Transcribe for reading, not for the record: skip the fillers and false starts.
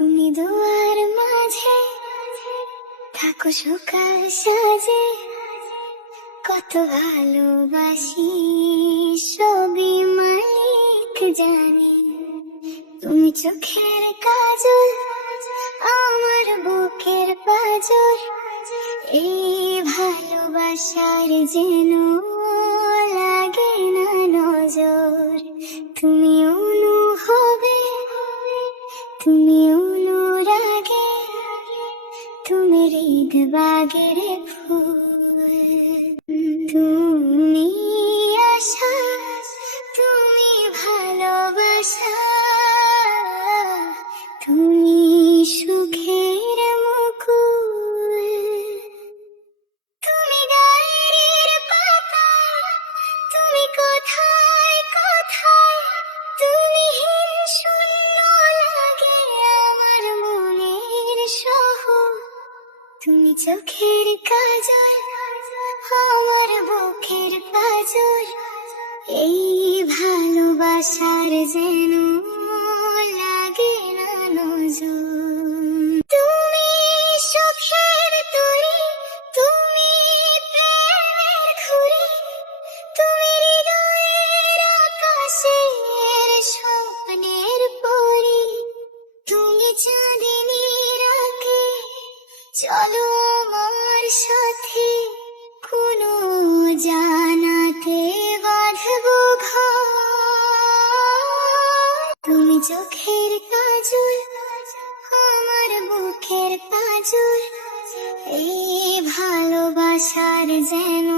তুমি দুয়ার মাঝে থাকো সকাল সাজে, কত ভালোবাসি সবই মালিক জানে। তুমি চোখের কাজল, আমার বুকের পাজর, এই ভালোবাসার যেন লাগে না নজর। তুমি অনুভবে, তুমি অনুরাগে, তুমি হৃদ বাগের ফুল। তুমি আশা, তুমি ভালোবাসা, তুমি সুখের মুকুল। তুমি ডায়েরির পাতা, তুমি কোথায় কোথায়, তুমি হীন শূন্য লাগে আমার মনের শহর। তুমি চোখের কাজল, আমার বুকের পাজর, এই ভালোবাসার যেন লাগে না নজর। তুমি সুখের তরি, তুমি প্রেমের ঘুরি, তুমি হৃদয়ের আকাশের স্বপ্নের পরি। তুমি চাঁদিনী রাতে, চলো আমার সাথে, কোনো জানাতে বাঁধবো ঘর। তুমি চোখের কাজল, আমার বুকের পাজর, এই ভালোবাসার যেন